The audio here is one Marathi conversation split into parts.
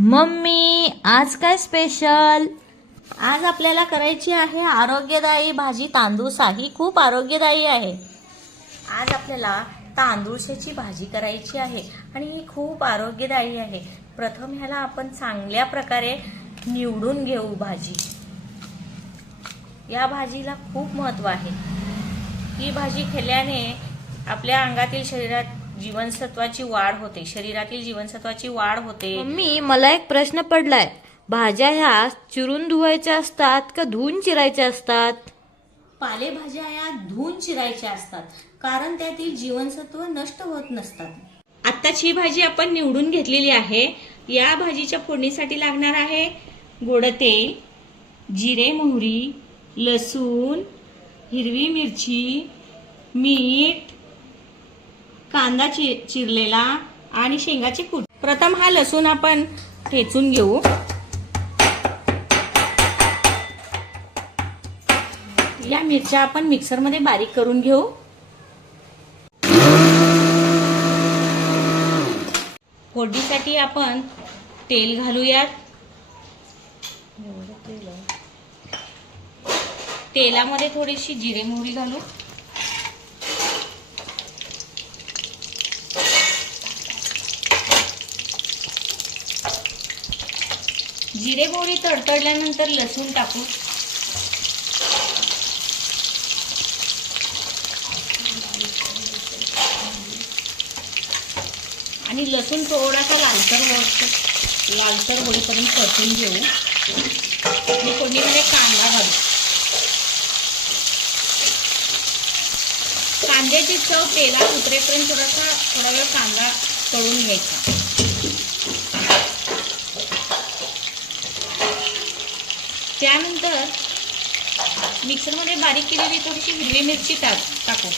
मम्मी आज काय स्पेशल आज आपल्याला करायची आहे आरोग्यदायी भाजी तांदूळसा ही खूप आरोग्यदायी आहे. आज आपल्याला तांदूळशाची भाजी करायची आहे आणि ही खूप आरोग्यदायी आहे. प्रथम ह्याला आपण चांगल्या प्रकारे निवडून घेऊ भाजी. या भाजीला खूप महत्त्व आहे. ही भाजी खाल्ल्याने आपल्या अंगातील शरीरात जीवनसत्वाची वाढ होते. शरीरातील जीवनसत्वाची वाढ होते. मम्मी मला एक प्रश्न पडलाय. भाज्या ह्या चिरून धुवायच्या असतात का धुवून चिरायच्या असतात? पालेभाज्या या धुवून चिरायच्या असतात. कारण त्यातील जीवनसत्व नष्ट होत नसतात. आत्ताच भाजी आपण निवडून घेतलेली आहे. या भाजीच्या फोडणीसाठी लागणार आहे गोड तेल जिरे मोहरी लसूण हिरवी मिरची मीठ कांदा चि चिरलेला आणि शेंगाचे कूट. प्रथम हा लसूण आपण ठेचून घेऊ. या मिरच्या आपण मिक्सरमध्ये बारीक करून घेऊ. फोडणीसाठी आपण तेल घालूयात. तेलामध्ये थोडीशी जिरे मोहरी घालू. जिरे मोहरी तडतडल्यानंतर लसूण टाकू आणि लसूण थोडासा लालसर होतो लालसर होईपर्यंत परतून घेऊ. आणि फोडणीमध्ये कांदा घालू. कांद्याची चव तेलात उतरेपर्यंत थोडासा थोडा वेळ कांदा तळून घ्यायचा. त्यानंतर मिक्सरमध्ये बारीक केलेली थोडीशी हिरवी मिरची टाक टाकू.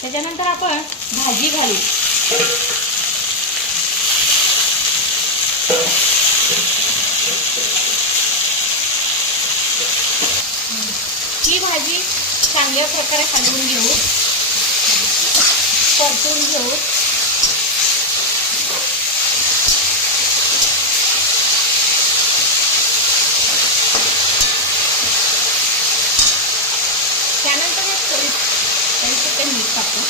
त्याच्यानंतर आपण भाजी घालू ही भाजी चांगल्या प्रकारे हलवून घेऊ. परतून घेऊ त्यानंतर हे थोडी थोडीसं मीठ टाकू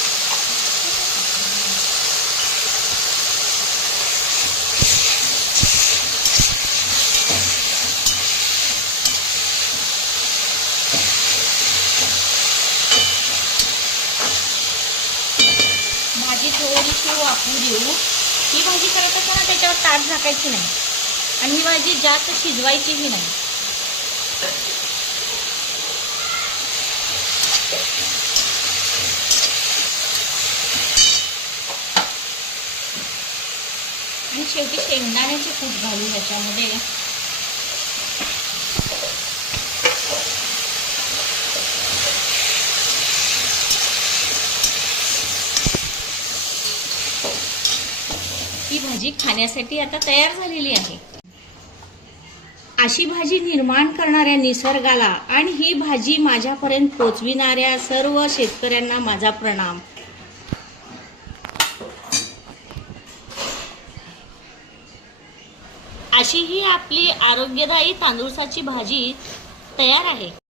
भाजी थोडीशी वाफू देऊ. ही भाजी करत असताना त्याच्यावर ताट झाकायची नाही. आणि ही भाजी जास्त शिजवायचीही नाही. आणि शेवटी शेंगदाण्याची कूट घालू ह्याच्यामध्ये ही भाजी खाण्यासाठी आता तयार झालेली आहे. अशी भाजी निर्माण करणाऱ्या निसर्गाला आणि ही भाजी माझ्यापर्यंत पोचविणाऱ्या सर्व शेतकऱ्यांना माझा प्रणाम. अशी ही आपली आरोग्यदायी तांदूळसाची भाजी तयार आहे.